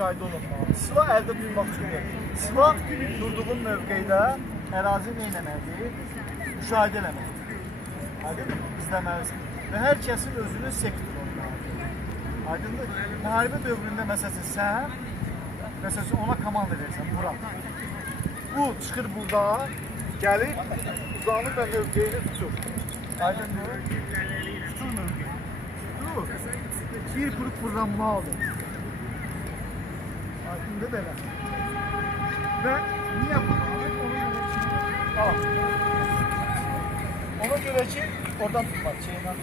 müşahidə olunmalıdır. Silah əldə tutmaq üçün deyil. Silah durduğun mövqedə ərazi nə etməlidir? Müşahidə eləməlidir. Aydın izləməlisən. Və hər kəsin özünün sektoru olmalıdır. Aydındır? Müharibə dövründə məsələn sən məsələn ona komanda verirsən, bura. Bu çıxır burada, gəlir, uzanır və mövqeyini tutur. Aydındır? Tutur mövqeyi. Tutur. Bir qrup fırlanmalıdır. Aydındır belə. Və niyə fırlanır? Ona ki, oradan tutmaq, şeydən.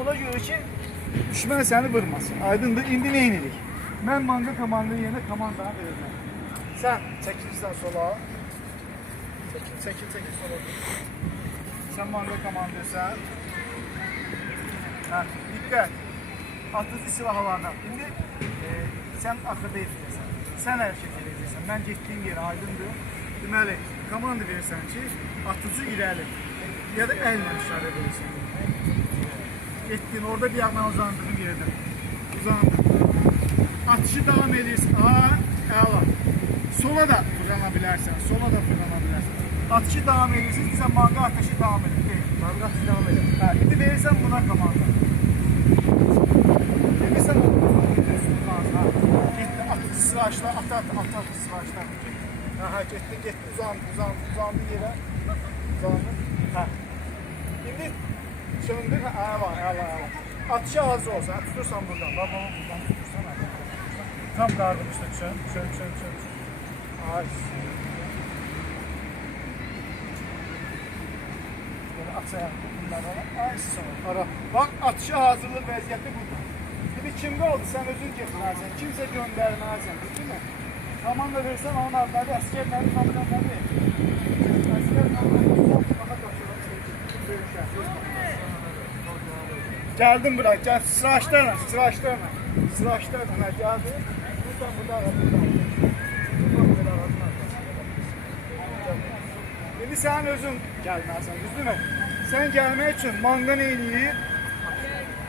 Ona görə ki, düşmən səni vurmasın. Aydındır, indi nə edirik? Mən manga komandanın yerinə komandanı verəcəm. Sən çəkilirsən sola. Çəkil, çəkil, çəkil sola. Sən manga komandaysan. Hə, diqqət. Atıcı silahlarına. İndi e, sən axırda yetişirsən. Sən hərəkət edəcəksən. Mən getdiyim yer aydındır. Deməli, komanda verirsən ki, atıcı irəli. Ya da əllə işarə verirsən. Getdin, orada bir yandan uzandığın yerdə. Uzandın. Atışı davam edirsən. Aa, əla. Sola da fırlana bilərsən. Sola da fırlana bilərsən. Atışı davam edirsən, sən manga atışı davam edir. Manga atışı davam edir. Hə, indi verirsən buna komanda. Sıraçla, atı atı, atı atı sıraçla. Hə, hə, getdi, getdi, uzandı, uzandı, uzandı yerə. Uzandı. Hə. İndi söndür, hə, hə, var, hə, var, hə, var. Atışa hazır olsan, hə, tutursan buradan, bak, baba buradan tutursan, hə. Tam qardım üstə, çön, çön, çön, çön. Ay. Böyle at ayağını bunlar ara. Ay sonra ara. Bak atışa hazırlıq vəziyyəti budur. Şimdi kim qaldı? Sən özün getməlisən. Kimsə göndərməlisən. Değil mi? Komanda versən onun adları əsgərləri komandanları. Əsgər komandanları fakat Geldim bura, gel sıraçlarla, sıraçlarla, ha geldi. Buradan buradan. Buradan. Şimdi sen özün gelmezsen, düzdür mü? Sen gelmek için manga neyliği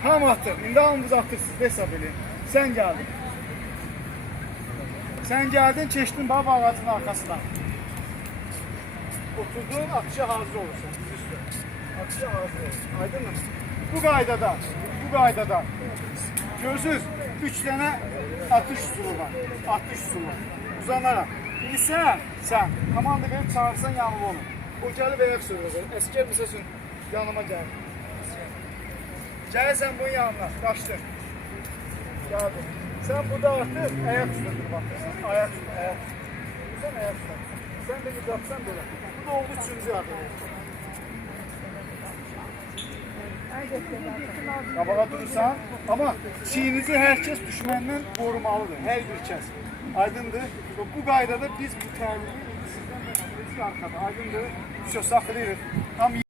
ham atır. İndi hamımız atırsız hesap edin. Sen geldin. Sen geldin, çeşdin baba ağacının arkasından. Oturduğun atışa hazır olursun. Düz üstü. Atışa hazır olursun. Aydın mı? Bu qaydada, bu qaydada görürsünüz, üç tane atış usulu var. Atış usulu. Uzanarak. İndi sən, komanda verib çağırsan yanıma onu. O gəlib ayaq sürüyor. Əskər misal üçün yanıma gəl. Gəlsən bunun yanına, qaçdın. Gəldin. Sən burada artıq ayaq durub atırsan. Ayaq üstə, ayaq üstə. Sən ayaq üstə. Sən də qapsan belə. Bu da oldu üçüncü adım. Qabağa durursan, amma çiğinizi hər kəs düşməndən qorumalıdır, hər bir kəs. Aydındır? Bu qaydada biz bu təlimi sizdən də biz arkada. Aydındır? Şu saxlayırıq. Tam